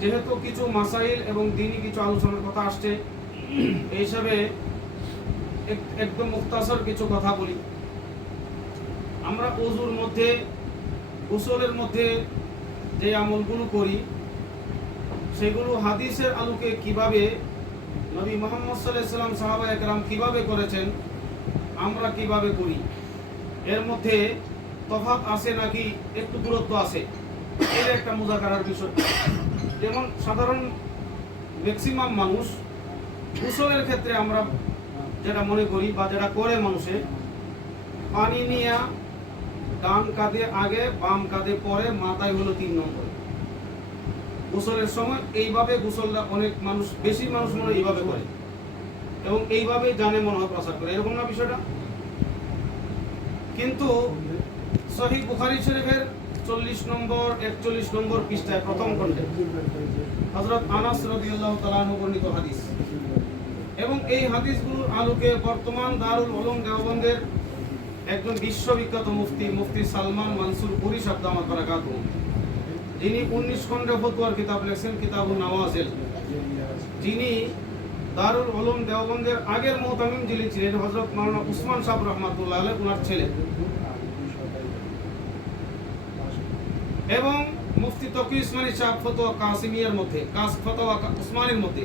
যেহেতু কিছু মাসাইল এবং দিনই কিছু আলোচনার কথা আসছে, এই হিসাবে একদম মুখতাসর কিছু কথা বলি। আমরা ওযুর মধ্যে, গোসলের মধ্যে যে আমলগুলো করি, সেগুলো হাদিসের আলোকে কিভাবে নবী মুহাম্মদ সাল্লাল্লাহু আলাইহি ওয়াসাল্লাম, সাহাবায়ে কেরাম কিভাবে করেছেন, আমরা কিভাবে করি, এর মধ্যে তফাৎ আছে নাকি একটু দূরত্ব আছে, এটা একটা মুযাকারার বিষয়। যেমন সাধারণ ম্যাক্সিমাম মানুষ গোসলের ক্ষেত্রে আমরা যেটা মনে করি বা যেটা করে মানুষে, পানি নিয়ে ডান কাঁধে আগে, বাম কাঁধে পরে, মাথায় হলো 3 নম্বর। গোসলের সময় এইভাবে গোসলটা অনেক মানুষ, বেশি মানুষ মনে হয় এইভাবে করে এবং এইভাবে জানে মনে হয় প্রচার করে, এরকম না বিষয়টা। কিন্তু সহিহ বুখারী শরীফের 40 নম্বর 41 নম্বর পৃষ্ঠায় প্রথম খণ্ডে হযরত আনাস রাদিয়াল্লাহু তাআলা আনহু বর্ণিত হাদিস, এবং এই হাদিসগুলোর আলোকে বর্তমান দারুল উলুম দেওবন্দের একজন বিশ্ববিখ্যাত মুফতি সালমান মানসুর পুরি সাদ্দামাত বারাকাতুহু, যিনি 19 খণ্ডে ফতোয়ার কিতাব লিখেছেন, কিতাবুন নওয়াজিল, যিনি দারুল উলুম দেওবন্দের আগের মুহতামিম যিনি ছিলেন হযরত মাওলানা উসমান সাহেব রাহমাতুল্লাহ আলাইহি, ওনার ছেলে, এবং মুফতি তকি উসমানী সাহেব ফতোয়া কাসিমিয়ার মধ্যে, ফতোয়া উসমানীর মধ্যে,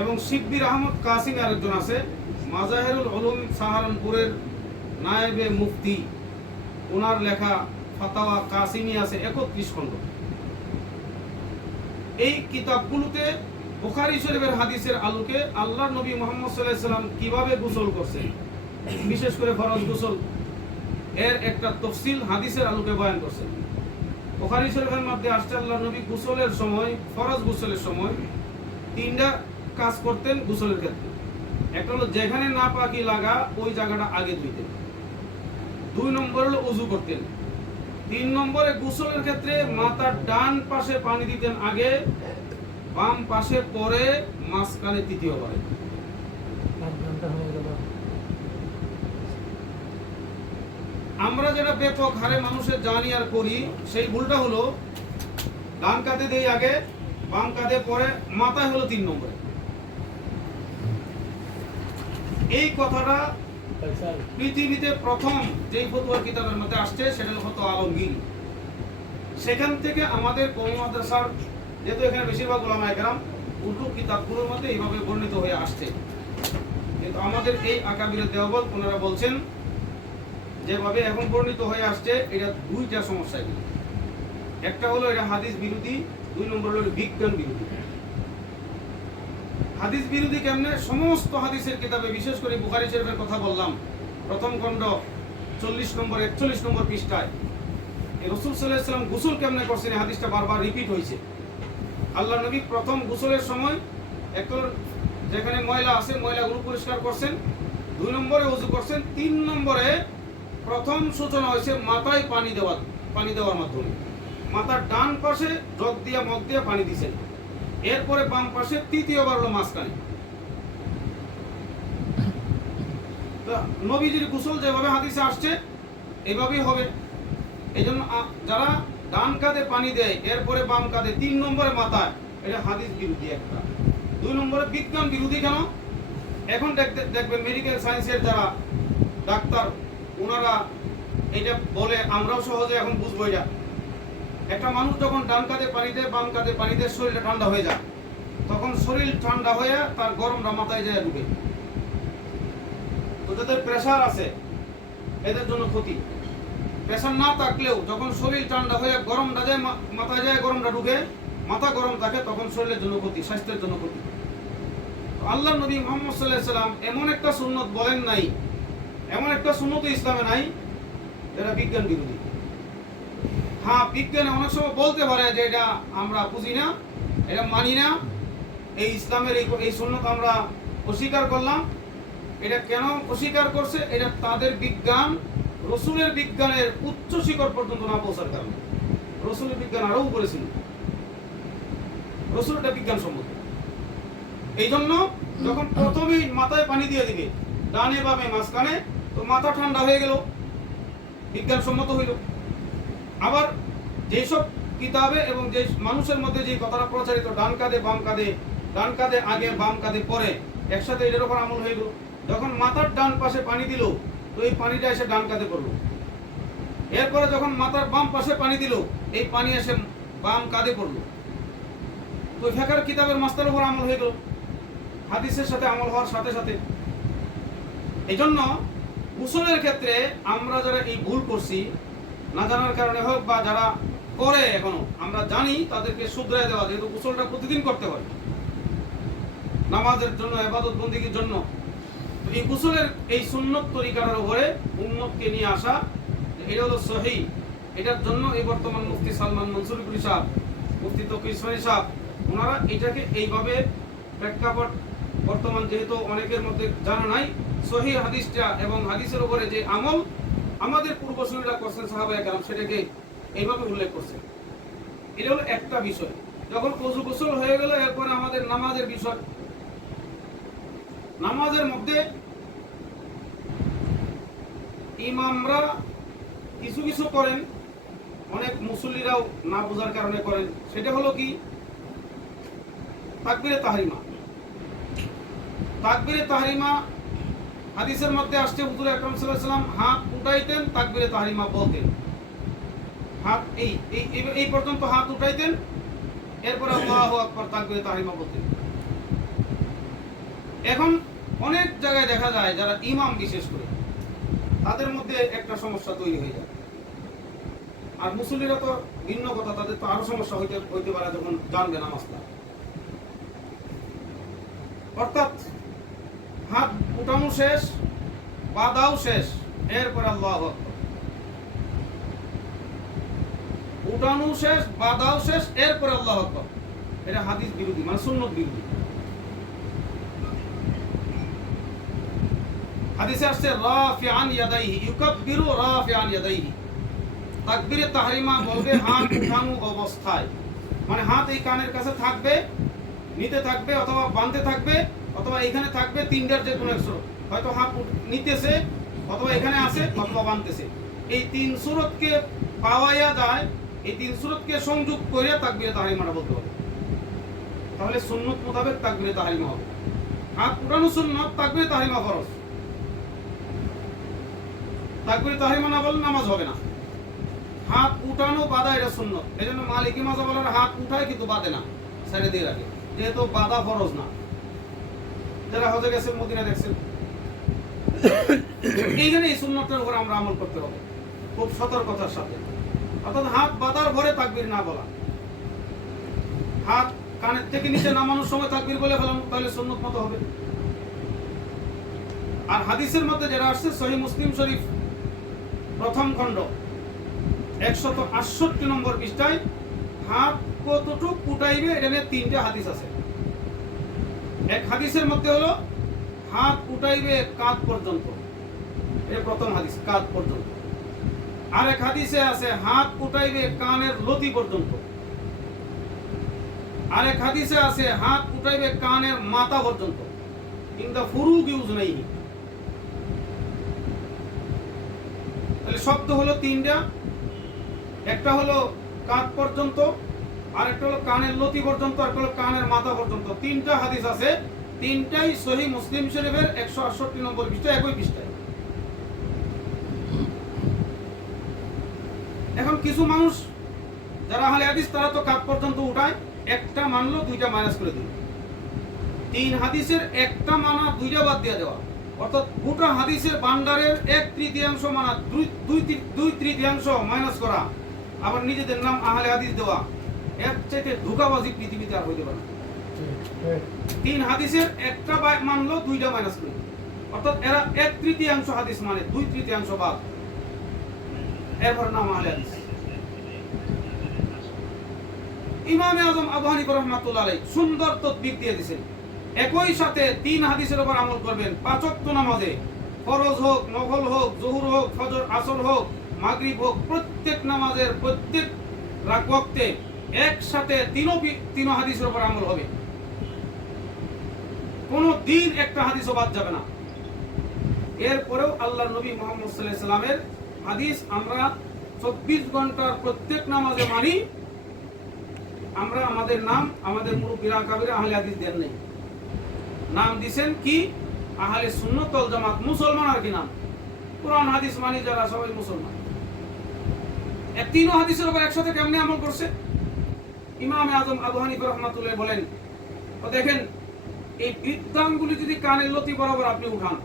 এবং শিববির আহমদ কাসিমি আরেকজন আছে, মাজাহিরুল উলুম সাহারানপুরের নায়েবে মুফতি, ওনার লেখা ফাতাওয়া কাসিমি আছে 31 খণ্ড। এই কিতাবগুলোতে বুখারী শরীফের হাদিসের আলোকে আল্লাহর নবী মুহাম্মদ সাল্লাল্লাহু আলাইহি ওয়াসাল্লাম কিভাবে গোসল করছেন, বিশেষ করে ফরজ গোসল, এর একটা তফসিল হাদিসের আলোকে বয়ান করছেন। বুখারী শরীফের মধ্যে আসছে আল্লাহর নবী গোসলের সময়, ফরজ গোসলের সময় 3টা কাজ করতেন গোসলের ক্ষেত্রে। একটা হলো যেখানে নাপাকি লাগা ওই জায়গাটা আগে ধুইতেন, 2 নম্বর হলো ওযু করতেন, 3 নম্বরে গোসলের ক্ষেত্রে মাথার ডান পাশে পানি দিতেন আগে, বাম পাশে পরে, মাঝখানে তৃতীয়বারে। আমরা যেটা ব্যাপক হারে মানুষের জানি আর করি, সেই ভুলটা হলো ডান কাঁধে দেই আগে, বাম কাঁধে পরে, মাথায় হলো 3 নম্বরে। এই কথাটা পৃথিবীতে প্রথম যেই ফতোয়ার কিতাবের মধ্যে আসছে সেটা হলো ফতোয়া আলমগীর। সেখান থেকে আমাদের কওমি মাদ্রাসার, যেহেতু এখানে বেশিরভাগ উলামায়ে কেরাম, উর্দু কিতাবগুলোর মধ্যে এইভাবে বর্ণিত হয়ে আসছে, কিন্তু আমাদের এই আকাবিরে দেওবন্দ ওনারা বলছেন যেভাবে এখন বর্ণিত হয়ে আসছে, এটা 2টা সমস্যা। একটা হলো এটা হাদিস বিরোধী, 2 নম্বর হলো বিজ্ঞান বিরোধী। হাদিস বিরোধী কেমনে? সমস্ত হাদিসের কিতাবে, বিশেষ করে বুখারী শরীফের কথা বললাম, প্রথম খণ্ড 40 নম্বর 41 নম্বর পৃষ্ঠায় রাসূল সাল্লাল্লাহু আলাইহি ওয়াসাল্লাম গোসল কেমনে করছেন, এই হাদিসটা বারবার রিপিট হয়েছে। আল্লাহর নবী প্রথম গোসলের সময় একটু যেখানে ময়লা আছে ময়লাগুলো পরিষ্কার করছেন, 2 নম্বরে ওযু করছেন, 3 নম্বরে প্রথম সূচনা হয়েছে মাথায় পানি দেওয়ার মাধ্যমে। মাথার ডান পাশে জগ দিয়ে মগ দিয়ে পানি দিয়েছেন, এরপরে বাম পাশে তৃতীয়বার হলো মাঝখানে। তো নবীজির গোসল যেভাবে হাদিসে আসছে এইভাবেই হবে। এই জন্য যারা ডান কাঁধে পানি দেয়, এরপরে বাম কাঁধে, 3 নম্বরে মাথায়, এটা হাদিস বিরোধী একটা। 2 নম্বরে বিজ্ঞান বিরোধী। কেন? এখন দেখবেন মেডিকেল সায়েন্সের যারা ডাক্তার, ওনারা এটা বলে, আমরাও সহজে এখন বুঝবো। এটা একটা মানুষ যখন ডান কাঁধে পানি দেয়, বাম কাঁধে পানি দেয়, শরীরটা ঠান্ডা হয়ে যায়, তখন শরীর ঠান্ডা হয়ে তার গরমটা মাথায় যায় ঢুকে। তো যাদের প্রেসার আছে এদের জন্য ক্ষতি। প্রেসার না থাকলেও যখন শরীর ঠান্ডা হয়ে গরমটা যায় মাথায় যায়, গরমটা ঢুকে, মাথা গরম থাকে, তখন শরীরের জন্য ক্ষতি, স্বাস্থ্যের জন্য ক্ষতি। আল্লাহর নবী মুহাম্মদ সাল্লাল্লাহু আলাইহি ওয়াসাল্লাম এমন একটা সুন্নত বলেন নাই, এমন একটা সুন্নত ইসলামে নাই যেটা বিজ্ঞান বিরোধী। হ্যাঁ, বিজ্ঞানে অনেক সময় বলতে পারে যে এটা আমরা বুঝি না, এটা মানি না, এই ইসলামের এই সুন্নত আমরা অস্বীকার করলাম। এটা কেন অস্বীকার করছে? এটা তাদের বিজ্ঞান রসুলের বিজ্ঞানের উচ্চ শিখর পর্যন্ত না পৌঁছার কারণে। রসুলের বিজ্ঞান আরও উপরে ছিল, রসুলটা বিজ্ঞান সম্মত। এই জন্য যখন প্রথমেই মাথায় পানি দিয়ে দিবে, ডানে বামে মাঝখানে, তো মাথা ঠান্ডা হয়ে গেল, বিজ্ঞান সম্মত হইল। আবার যেসব কিতাবে এবং যে মানুষের মধ্যে যে কথাটা প্রচারিত ডান কাঁধে বাম কাঁধে, ডান কাঁধে আগে বাম কাঁধে পরে, একসাথে এটার উপর আমল হয়ে গেল। যখন মাথার ডান পাশে পানি দিল, তো এই পানিটা এসে ডান কাঁধে পড়লো। এরপরে যখন মাথার বাম পাশে পানি দিল, এই পানি এসে বাম কাঁধে পড়লো। তো ফিকহের কিতাবের মাস্টার উপর আমল হয়ে গেল, হাদিসের সাথে আমল হওয়ার সাথে সাথে। এই জন্য গোসলের ক্ষেত্রে আমরা যারা এই ভুল করছি, না জানার কারণে হোক বা যারা করে এখনো, আমরা জানি তাদেরকে শুধরায় দেওয়া, যেহেতু গোসলটা প্রতিদিন করতে হয় নামাজের জন্য, ইবাদত বন্দেগীর জন্য। এই গোসলের এই সুন্নত তরিকার উপরে উম্মতকে নিয়ে আসা, এটা হলো সহি। এটার জন্য এই বর্তমান মুফতি সালমান মনসুরপুরি সাহেব, মুফতি তকি ইসমাইল সাহেব, ওনারা এটাকে এইভাবে প্রেক্ষাপট, বর্তমান যেহেতু অনেকের মধ্যে জানা নাই সহি হাদিসটা এবং হাদিসের উপরে যে আমল আমাদের পূর্বসূরীরা করছেন সাহাবায়ে কেরাম, সেটাকে এইভাবে উল্লেখ করছে। এটা হলো একটা বিষয়। যখন ওযু গোসল হয়ে গেল, এরপরে আমাদের নামাজের বিষয়। নামাজের মধ্যে ইমামরা কিছু কিছু করেন, অনেক মুসল্লিরাও না বোঝার কারণে করেন। সেটা হলো কি, তাকবীরে তাহরিমা। তাকবীরে তাহরিমা হাদিসের মধ্যে আসছে, হুজুর আকরাম সাল্লাল্লাহু আলাইহি ওয়াসাল্লাম হাত উঠাইতেন, তাকবীরে তাহরিমা বলতেন। হাত এই পর্যন্ত হাত উঠাইতেন, এরপর আল্লাহু আকবার, তাকবীরে তাহরিমা বলতেন। এখন অনেক জায়গায় দেখা যায় যারা ইমাম, বিশেষ করে তাদের মধ্যে একটা সমস্যা তৈরি হয়ে যায়। আর মুসল্লিরা তো ভিন্ন কথা, তাদের তো আরো সমস্যা হইতে পারে যখন জানবে নামাজটা। অর্থাৎ হাত উঠানো শেষ, বাঁধাও শেষ, এরপরে আল্লাহু আকবার। উঠানো শেষ, বাঁধাও শেষ, এরপরে আল্লাহু আকবার। এটা হাদিস বিরোধী, মানে সুন্নত বিরোধী। হাদিসে আসছে রাফিআন ইয়াদাইহি ইউকাব্বিরু রাফিআন ইয়াদাইহি। তাকবীরে তাহরিমা বলবে হাত উঠানো অবস্থায়, মানে হাত এই কানের কাছে থাকবে, নিতে থাকবে অথবা বাঁধতে থাকবে অথবা এখানে থাকবে, তিনটার যে কোনো এক সুরত। হয়তো হাত নিতেছে অথবা এখানে আছে অথবা বাঁধতেছে। এই তিন সুরতকে পাওয়াইয়া যায়, এই তিন সুরতকে সংযোগ করে তাকবীরে তাহরিমাটা বলতে হবে। তাহলে সুন্নত মোতাবেক তাকবীরে তাহরিমা হবে। হাত উঠানো সুন্নত, তাকবীরে তাহরিমা ফরজ। তাকবীরে তাহরিমা না বললে নামাজ হবে না। হাত উঠানো বাঁধা এটা সুন্নত। এজন্য মালিকি মাযহাবের হাত উঠায় কিন্তু বাঁধে না, ছেড়ে দিয়ে রাখে, যেহেতু বাঁধা ফরজ না। যারা হজে গেছেন, মদিনা দেখছেন, এইখানে এই সুন্নতের উপর আমরা আমল করতে হবে খুব সতর্কতার সাথে। অর্থাৎ হাত বাঁধার পরে তাকবীর না বলা। হাত কানের থেকে নিচে নামানোর সময় তাকবীর বলে ফেলাম, তাহলে সুন্নত মতো হবে। আর হাদিসের মধ্যে যেটা আসছে সহিহ মুসলিম শরীফ প্রথম খণ্ড 168 নম্বর পৃষ্ঠায়, হাত কতটুক উঠাইবে এটা নিয়ে 3টে হাদিস আছে। এক হাদিসের মধ্যে হলো হাত উঠাইবে কাঁধ পর্যন্ত, এটা প্রথম হাদিস, কাঁধ পর্যন্ত। আর এক হাদিসে আছে হাত উঠাইবে কানের লতি পর্যন্ত। আর এক হাদিসে আছে হাত উঠাইবে কানের মাথা পর্যন্ত। কিন্তু ফুরুক ইউজ নাই। তাহলে শব্দ হলো 3টা, একটা হলো কাঁধ পর্যন্ত, আর একটা হলো কানের লতি পর্যন্ত, আর একটা হলো কানের মাথা পর্যন্ত। 3টা হাদিস আছে, 3টাই সহিহ মুসলিম শরীফের 168 নম্বর পৃষ্ঠা, একই পৃষ্ঠায়। এখন কিছু মানুষ যারা আহলে হাদিস, তারা তো কাঁধ পর্যন্ত উঠায়, একটা মানলো, 2টা মাইনাস করে দিল। 3 হাদিসের একটা মানা, 2টা বাদ দিয়ে দেওয়া। অর্থাৎ গোটা হাদিসের ভান্ডারের 1/3 মানা, 2/3 মাইনাস করা, আবার নিজেদের নাম আহলে হাদিস দেওয়া। এর চাইতে ধোঁকাবাজি পৃথিবীতে আর হইতে পারে না। 3 হাদিসের একটা মানলো, 2টা মাইনাস করে। অর্থাৎ এরা 1/3 হাদিস মানে 2/3 বাদ, এরপর নাম আহলে হাদিস। ইমামে আজম আবু হানিফা রাহমাতুল্লাহ আলাইহি সুন্দর তদবির দিয়ে দিয়েছেন। একই সাথে 3 হাদিসের উপর আমল করবেন। 5 ওয়াক্ত নামাজে, ফরজ হোক, নফল হোক, যোহর হোক, ফজর, আসর হোক, মাগরিব হোক, প্রত্যেক নামাজের প্রত্যেক ওয়াক্তে একসাথে 3 হাদিসের উপর আমল হবে। কোন দিন একটা হাদিসও বাদ যাবে না। এরপরেও আল্লাহর নবী মুহাম্মদ সাল্লাল্লাহু আলাইহি ওয়াসাল্লামের হাদিস আমরা 24 ঘন্টার প্রত্যেক নামাজে মানি, আমরা আমাদের নাম আমাদের মুরব্বিরা কাবিরা আহলে হাদিস দেন নাই, নাম দিবেন কি আহলে সুন্নাত ওয়াল জামাত, মুসলমান আর কি নাম, কোরআন হাদিস মানি যারা সবাই মুসলমান। এই তিনও হাদিসের উপর একসাথে কেমনে আমল করছে? ইমাম আজম আবু হানিফা রাহমাতুল্লাহ বলেন, ও দেখেন এই বৃদ্ধাঙ্গুলি যদি কানের লতি বরাবর আপনি উঠান,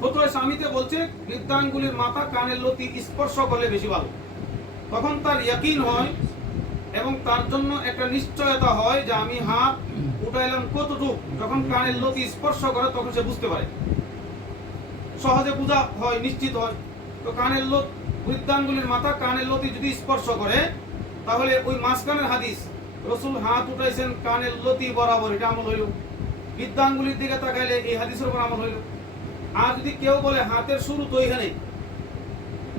ফতোয়া স্বামীতে বলছে বৃদ্ধাঙ্গুলির মাথা কানের লতি স্পর্শ করলে বেশি ভালো, তখন তার ইয়াকিন হয় এবং তার জন্য একটা নিশ্চয়তা হয় যে আমি হাত উঠাইলাম কতটুক, যখন কানের লতি স্পর্শ করে তখন সে বুঝতে পারে, সহজে বোঝা হয়, নিশ্চিত হয়। তো কানের বৃদ্ধাঙ্গুলির মাথা কানের লতি যদি স্পর্শ করে তাহলে ওই মাঝখানের হাদিস রসুল হাত উঠাইছেন কানের লতি বরাবর, এটা আমল হইল। বৃদ্ধাঙ্গুলির দিকে তাকাইলে এই হাদিসের উপর আমল হইল। আর যদি কেউ বলে হাতের শুরু তো এখানে,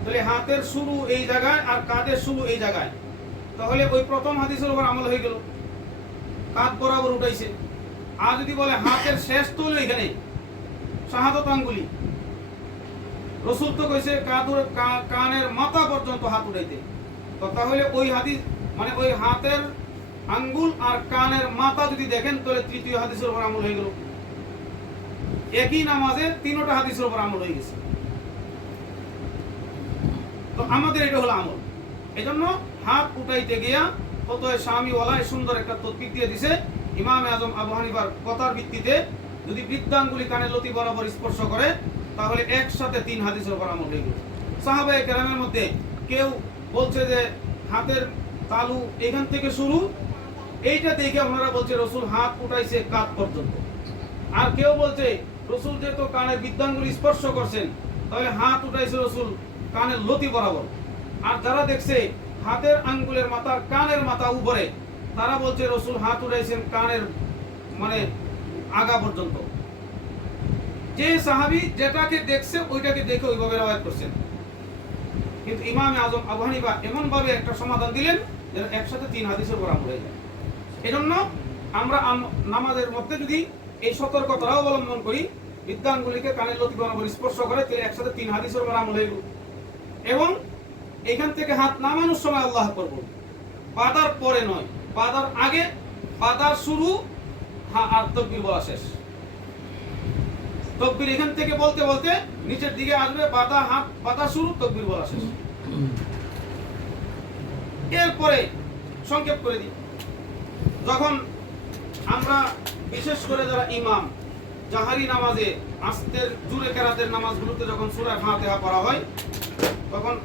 তাহলে হাতের শুরু এই জায়গায় আর কাঁধের শুরু এই জায়গায়, তাহলে ওই প্রথম হাদিসের উপর আমল হয়ে গেল, কাঁধ বরাবর উঠাইছে। আর যদি বলে হাতের শেষ তো হলো এখানে, শাহাদত আঙ্গুলি, রসুল তো কইছে কানের মাথা পর্যন্ত হাত উঠাইতে, তো তাহলে ওই হাদিস মানে ওই হাতের আঙ্গুল আর কানের মাথা যদি দেখেন তাহলে তৃতীয় হাদিসের উপর আমল হয়ে গেল। একই নামাজে তিনটা হাদিসের উপর আমল হয়ে গেছে। তো আমাদের এটা হলো আমল। এজন্য হাত উঠাইতে গিয়া ফতোয়া শামিওয়ালা সুন্দর একটা তদবির দিয়ে দিছে, ইমাম আজম আবু হানিফার কথার ভিত্তিতে যদি বৃদ্ধাঙ্গুলি কানের লতি বরাবর স্পর্শ করে তাহলে একসাথে 3 হাদিসের উপর আমল হয়ে গেল। সাহাবায়ে কেরামের মধ্যে কেউ বলছে যে হাতের তালু এখান থেকে শুরু, এইটা দেখে ওনারা বলছে রসুল হাত উঠাইছে কাঁধ পর্যন্ত। আর কেউ বলছে রসুল যেহেতু কানের বৃদ্ধাঙ্গুলি স্পর্শ করছেন তাহলে হাত উঠাইছে রসুল কানের লতি বরাবর। আর যারা দেখছে হাতের আঙ্গুলের মাথা কানের মাথা উপরে, তারা বলছে রসুল হাত উঠাইছেন কানের মানে আগা পর্যন্ত। যে সাহাবী যেটাকে দেখছে ওইটাকে দেখে ওইভাবে রওয়ায়াত করছেন। কিন্তু ইমাম আজম আবু হানিফা এমন ভাবে একটা সমাধান দিলেন যে একসাথে 3 হাদিসের উপর আমল হয়ে যায়। এজন্য আমরা নামাজের মধ্যে যদি এই সতর্কতাও অবলম্বন করি, বৃদ্ধাঙ্গুলিকে কানের লতি বরাবর স্পর্শ করে তাহলে একসাথে 3 হাদিসের উপর আমল হয়ে গেল। এবং এখান থেকে হাত নামানোর সময় আল্লাহ করব, বাদার পরে নয়, বাদার আগে, বাদার শুরু আর তাকবীর বলা শেষ। তাকবীর এখান থেকে বলতে বলতে নিচের দিকে আসবে, বাদা হাত বাদা শুরু, তাকবীর বলা শেষ। এরপরে সংক্ষেপ করে দিই, যখন আমরা বিশেষ করে যারা ইমাম জাহারি নামাজে আস্তের জুরে কেরাতের নামাজগুলোতে যখন সূরা ফাতিহা পড়া হয়, তখন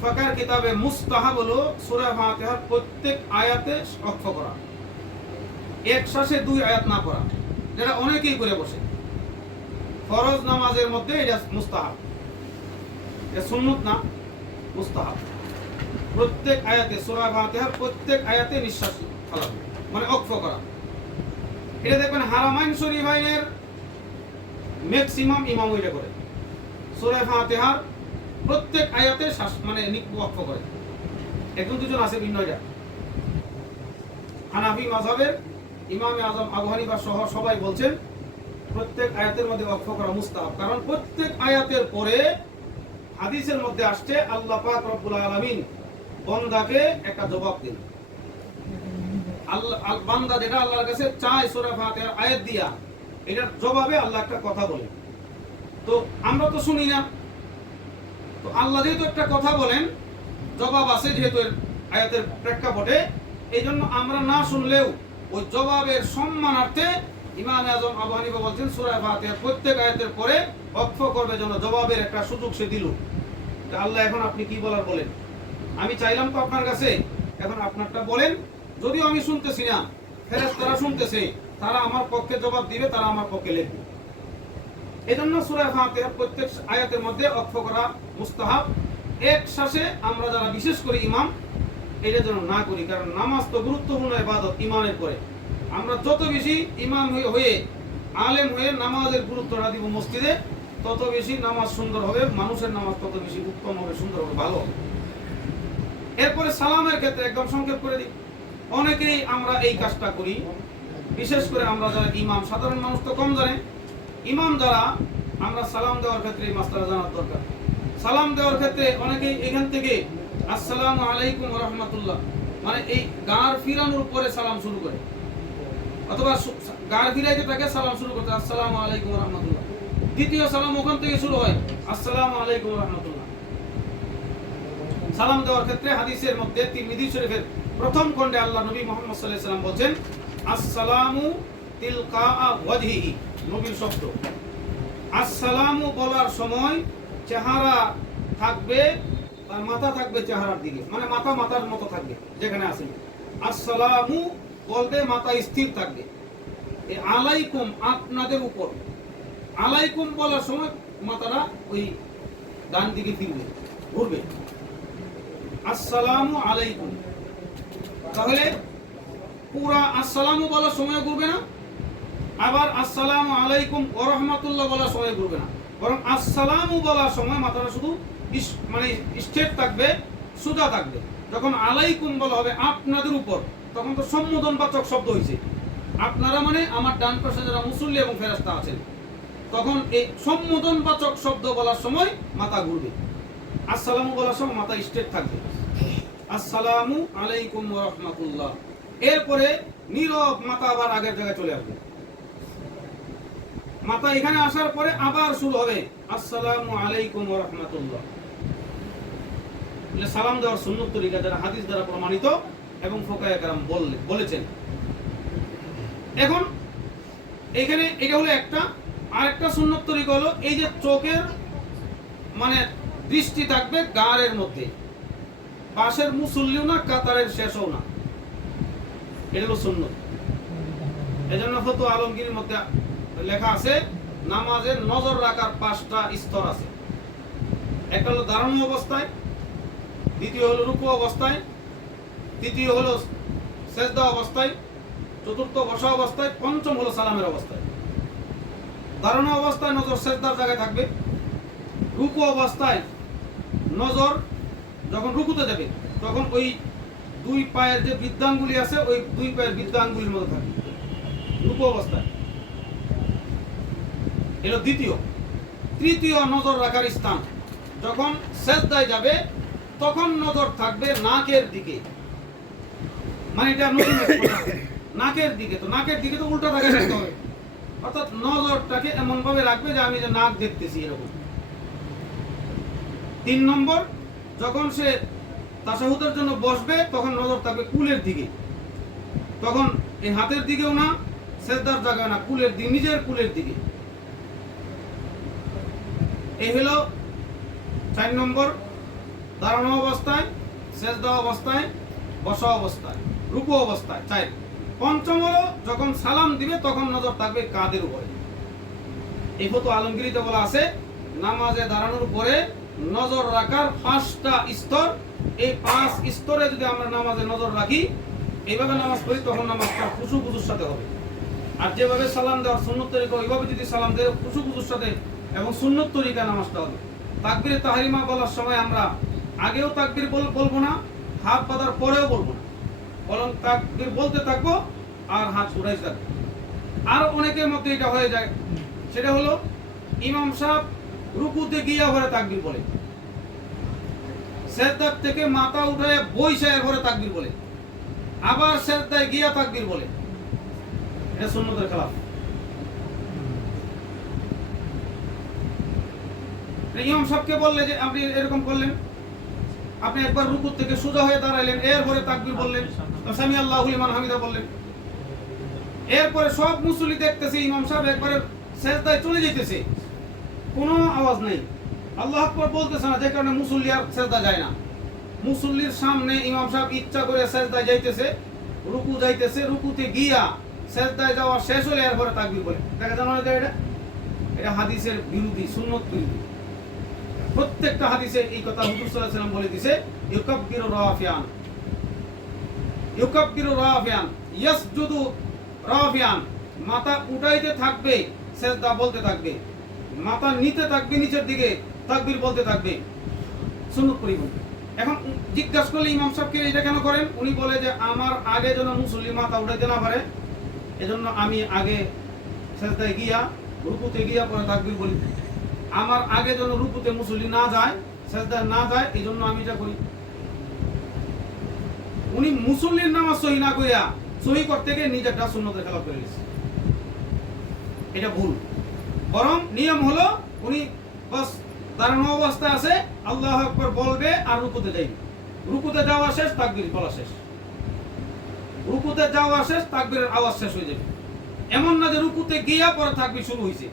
ফিকহের কিতাবে মুস্তাহাব হলো সূরা ফাতিহার প্রত্যেক আয়াতে ওয়াকফ করা, এক শ্বাসে 2 আয়াত না পড়া, যেটা অনেকেই করে বসে। ফরজ নামাজের মধ্যে এটা মুস্তাহাব, এটা সুন্নত না, মুস্তাহাব। প্রত্যেক আয়াতে সূরা ফাতিহার প্রত্যেক আয়াতে নিঃশ্বাস ফেলা মানে ওয়াকফ করা। এটা দেখবেন হারামাইন শরীফাইনের ম্যাক্সিমাম ইমাম ওইটা করে, সূরা ফাতিহার প্রত্যেক আয়াতে শ্বাস মানে ওয়াকফ করে। একজন দুজন আছে ভিন্ন। এটা হানাফি মাযহাবের ইমাম আজম আবু হানিফা সহ সবাই বলছেন প্রত্যেক আয়াতের মধ্যে ওয়াকফ করা মুস্তাহাব, কারণ প্রত্যেক আয়াতের পরে হাদিসের মধ্যে আসছে আল্লাহ পাক রব্বুল আলামিন বান্দাকে একটা জবাব দেন। আল্লাহ বান্দা যেটা আল্লাহর কাছে চায় সূরা ফাতিহার আয়াত দিয়া, এটার জবাবে আল্লাহ একটা কথা বলেন। তো আমরা তো শুনি না, তো আল্লাহ যেহেতু একটা কথা বলেন, জবাব আছে যেহেতু আয়াতের প্রেক্ষাপটে, এই জন্য আমরা না শুনলেও ওই জবাবের সম্মানার্থে ইমাম আজম আবু হানিফা বলছেন সূরা ফাতিহার প্রত্যেক আয়াতের পরে ওয়াকফ করবে, যেন জবাবের একটা সুযোগ সে দিল যে আল্লাহ এখন আপনি কি বলার বলেন, আমি চাইলাম তো আপনার কাছে, এখন আপনারটা বলেন। যদিও আমি শুনতেছি না, ফেরেশতারা শুনতেছে, তারা আমার পক্ষে জবাব দিবে, তারা আমার পক্ষে লিখবে। এজন্য সূরা ফাতিহার প্রত্যেক আয়াতের মধ্যে ওয়াকফ করা মুস্তাহাব। এক শ্বাসে আমরা যারা বিশেষ করে ইমাম, এটা যেন না করি, কারণ নামাজ তো গুরুত্বপূর্ণ ইবাদত ইমানের পরে। আমরা যত বেশি ইমাম হয়ে আলেম হয়ে নামাজের গুরুত্বটা দিব মসজিদে, তত বেশি নামাজ সুন্দর হবে, মানুষের নামাজ তত বেশি উত্তম হবে, সুন্দর হবে, ভালো হবে। এরপরে সালামের ক্ষেত্রে একদম সংক্ষেপ করে দিই, অনেকেই আমরা এই কাজটা করি, বিশেষ করে আমরা যারা ইমাম, সাধারণ মানুষ তো কম জানে, ইমাম যারা, আমরা সালাম দেওয়ার ক্ষেত্রে এই মাসলা জানার দরকার। সালাম দেওয়ার ক্ষেত্রে অনেকেই এখান থেকে আসসালামু আলাইকুম ওয়া রাহমাতুল্লাহ মানে এই গাঁর ফিরানোর পরে সালাম শুরু করে, অথবা গাঁর ফিরাইতে থাকে সালাম শুরু করতে আসসালামু আলাইকুম ওয়া রাহমাতুল্লাহ। দ্বিতীয় সালাম ওখান থেকে শুরু হয় আসসালামু আলাইকুম ওয়া রাহমাতুল্লাহ। সালাম দেওয়ার ক্ষেত্রে হাদিসের মধ্যে তিরমিজি শরীফের প্রথম খণ্ডে আল্লাহ নবী মুহাম্মদ সাল্লাল্লাহু আলাইহি সাল্লাম বলেন আসসালামু তিলকা ওয়াজহিহি, নবীর শব্দ। আসসালামু বলার সময় চেহারা থাকবে, তার মাথা থাকবে চেহারার দিকে, মানে মাথা মাথার মতো থাকবে যেখানে আছে। আসসালামু বলতে মাথা স্থির থাকবে। এই আলাইকুম আপনাদের উপর, আলাইকুম বলার সময় মাথাটা ওই ডান দিকে ফিরবে, ঘুরবে। আসসালামু আলাইকুম, তাহলে পুরা আসসালামু বলার সময় ঘুরবে না, আবার আসসালামু আলাইকুম ওয়া রাহমাতুল্লাহ বলার সময় ঘুরবে না, বরং আসসালামু বলার সময় মাথাটা শুধু মানে স্ট্রেট থাকবে, সোজা থাকবে। যখন আলাইকুম বলা হবে আপনাদের উপর, তখন তো সম্বোধনবাচক শব্দ হয়েছে। আপনারা মানে আমার ডান পাশে যারা মুসল্লি এবং ফেরেশতা আছেন, তখন এই সম্বোধনবাচক শব্দ বলার সময় মাথা ঘুরবে। আসসালামু বলার সময় মাথা স্ট্রেট থাকবে, আসসালামু আলাইকুম ওয়া রাহমাতুল্লাহ। এরপরে নীরব মাথা আবার আগের জায়গায় চলে আসবে। মাথা এখানে আসার পরে আবার শুরু হবে আসসালামু আলাইকুম ওয়া রাহমাতুল্লাহ। সালাম দেওয়ার সুন্নত তরিকা যারা হাদিস দ্বারা প্রমাণিত এবং ফুকাহায়ে কেরাম বলেছেন। এখন এখানে এটা হলো একটা, আরেকটা সুন্নত তরিকা হলো এই যে চোখের মানে দৃষ্টি থাকবে গারের মধ্যে, পাশের মুসল্লিও না কাতারের শেষও না, এটা হলো সুন্নত। এজন্য ফতোয়া আলমগীরের মধ্যে লেখা আছে নামাজের নজর রাখার 5টা স্তর আছে। একটা হলো দাঁড়ানো অবস্থায়, দ্বিতীয় হলো রুকু অবস্থায়, তৃতীয় হলো সেজদা অবস্থায়, চতুর্থ বসা অবস্থায়, পঞ্চম হলো সালামের অবস্থায়। দাঁড়ানো অবস্থায় নজর সেজদার জায়গায় থাকবে, রুকু অবস্থায় নজর যখন রুকুতে যাবে তখন ওই দুই পায়ের যে বৃদ্ধাঙ্গুলি আছে ওই দুই পায়ের বৃদ্ধাঙ্গুলির মধ্যে থাকবে রুকু অবস্থায়, এলো দ্বিতীয়। তৃতীয় নজর রাখার স্থান যখন সেজদায় যাবে তখন নজর থাকবে নাকের দিকে, মানে এটা নাকের দিকে, তো নাকের দিকে তো উল্টা থাকে রাখতে হবে, অর্থাৎ নজরটাকে এমন ভাবে রাখবে যে আমি যে নাক দেখতেছি এরকম। 3 নম্বর, যখন সে তাশাহুদের জন্য বসবে তখন নজর থাকবে কুলের দিকে, তখন এই হাতের দিকেও না, সেজদার জায়গা না, কুলের দিকে, নিজের কুলের দিকে। এই হলো 4 নম্বর, দাঁড়ানো অবস্থায়, সেজদা অবস্থায়, বসা অবস্থায়, রুকু অবস্থায় 4। পঞ্চম হলো যখন সালাম দিবে তখন নজর থাকবে কাঁধের উপরে। এই ফতোয়া আলমগীরিতে বলা আছে নামাজে দাঁড়ানোর পরে নজর রাখার 5টা স্তর। এই 5 স্তরে যদি আমরা নামাজে নজর রাখি, এইভাবে নামাজ পড়ি, তখন নামাজটা খুশুখুশুর সাথে হবে। আর যেভাবে সালাম দেওয়ার সুন্নত তরিকা, ওইভাবে যদি সালাম দেয় খুশুখুশুর সাথে এবং সুন্নত তরিকা নামাজটা হবে। তাকবীরে তাহরিমা বলার সময় আমরা আগেও তাকবীর বলবো না, হাত বাঁধার পরেও বলবো না, বরং তাকবীর বলতে থাকবো আর হাত উঠাইতে থাকবো। আর অনেকের মধ্যে এটা হয়ে যায়, সেটা হলো ইমাম সাহেব রুকুতে গিয়া ঘরে তাকবীর বলে, সেজদার থেকে মাথা উঠায় বইসা ঘরে তাকবীর বলে, আবার সেজদায় গিয়া তাকবীর বলে। এটা সুন্নতের খেলাফ। ইমাম সাহেবকে বললে যে আপনি এরকম করলেন, আপনি একবার রুকু থেকে সোজা হয়ে দাঁড়াইলেন, এরপরে তাকবীর বললেন, সামি আল্লাহু লিমান হামিদা বললেন, এরপরে সব মুসল্লি দেখতেছে ইমাম সাহেব একবারে সেজদায় চলে যাইতেছে, কোনো আওয়াজ নেই, আল্লাহু আকবার বলতেছে না, যে কারণে মুসল্লি আর সেজদা যায় না। মুসল্লির সামনে ইমাম সাহেব ইচ্ছা করে সেজদায় যাইতেছে, রুকু যাইতেছে, রুকুতে গিয়া সেজদায় যাওয়া শেষ হলে এরপরে তাকবীর বলে। দেখা জানা যায় এটা হাদিসের বিরোধী, সুন্নত বিরোধী। প্রত্যেকটা হাদিসে এই কথা হুজুর সাল্লাল্লাহু আলাইহি ওয়াসাল্লাম বলে দিয়েছে, ইউকাব্বিরু রাফিয়ান, ইউকাব্বিরু রাফিয়ান, ইয়াসজুদু রাফিয়ান, মাথা উঠাইতে থাকবে, সেজদা বলতে থাকবে, মাথা নিতে থাকবে নিচের দিকে, তাকবীর বলতে থাকবে, সুন্নত পরিপূর্ণ। এখন জিজ্ঞাসা করলে ইমাম সাহেবকে এটা কেন করেন, উনি বলে যে আমার আগে যেন মুসল্লি মাথা উঠাইতে না পারে, এজন্য আমি আগে সেজদায় গিয়া রুকুতে গিয়া পরে তাকবীর বলি, আমার আগে যেন রুকুতে মুসল্লি না যায়, সেজদায় না যায়, এই জন্য আমি এটা করি। উনি মুসল্লির নামাজ সহি না কইরা সহি করতে গিয়ে নিজেরটা সুন্নতের খেলাফ করে গেছে, এটা ভুল। বরং নিয়ম হলো উনি বাস দাঁড়ানো অবস্থায় আছে, আল্লাহু আকবার বলবে আর রুকুতে যাইবে, রুকুতে যাওয়া শেষ তাকবীর বলা শেষ, রুকুতে যাওয়া শেষ তাকবীরের আওয়াজ শেষ হয়ে যাবে। এমন না যে রুকুতে গিয়া পরে তাকবীর শুরু হইছে,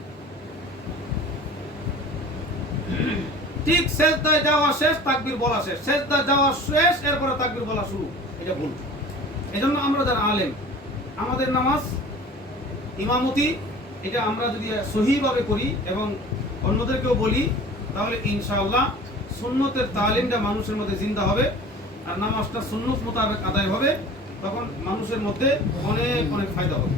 ঠিক সেজদায় যাওয়া শেষ তাকবীর বলা শেষ, সেজদায় যাওয়া শেষ এরপরে তাকবীর বলা শুরু, এটা ভুল। এজন্য আমরা যারা আলেম, আমাদের নামাজ ইমামতি এটা আমরা যদি সহিভাবে করি এবং অন্যদেরকেও বলি, তাহলে ইনশাআল্লাহ সুন্নতের তালিমটা মানুষের মধ্যে জিন্দা হবে আর নামাজটা সুন্নত মোতাবেক আদায় হবে, তখন মানুষের মধ্যে অনেক অনেক ফায়দা হবে।